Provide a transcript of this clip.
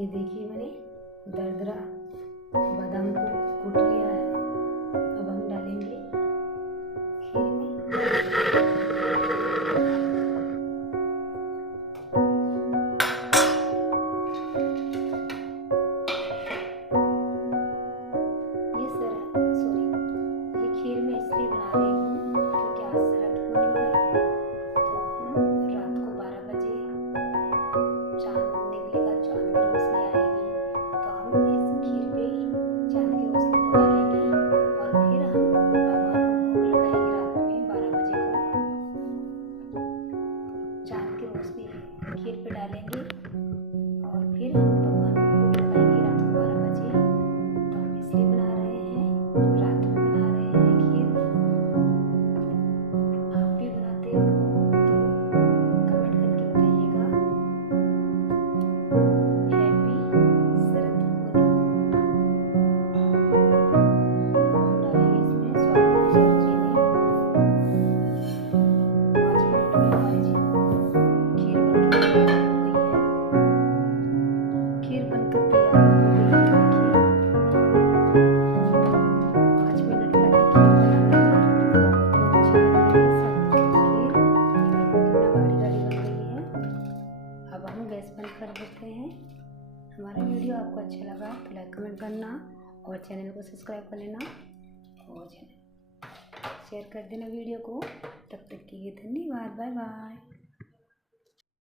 ये देखिए मैंने दरदरा बादाम को कूट लिया है। अब हम डालेंगे खीर में। ये खीर में इसलिए बना रही हूँ क्योंकि आज शरद पूर्णिमा है, तो हम रात को 12 बजे चांद निकलेगा, चांद की रोशनी आएगी, तो हम इस खीर पे ही चांद की रोशनी को डालेंगे और फिर हम भगवान को भोग लगाएंगे। रात में 12 बजे को चांद की रोशनी खीर पे डालेंगे और फिर हम भगवान को भोग लगाएंगे रात को 12 बजे। तो हम इसलिए बना रहे हैं, रात में बना रहे हैं खीर। आप भी बनाते हो तो कमेंट करके बताइएगा। हैप्पी शरद पूर्णिमा। हम डालेंगे इसमें स्वाद अनुसार चीनी। 5 मिनट में हमारी खीर बनकर तैयार हो गई है। खीर बनकर तैयार हो गई है। देखिए 5 मिनट लगे खीर बनाने में। बहुत अच्छी बन गई है सब खीर। ये देखो कितना गाढ़ी गाढ़ी बन गई है। अब हम गैस बंद कर देते हैं। हमारा वीडियो आपको अच्छा लगा तो लाइक कमेंट करना और चैनल को सब्सक्राइब कर लेना और शेयर कर देना वीडियो को। तब तक के लिए धन्यवाद। Bye bye.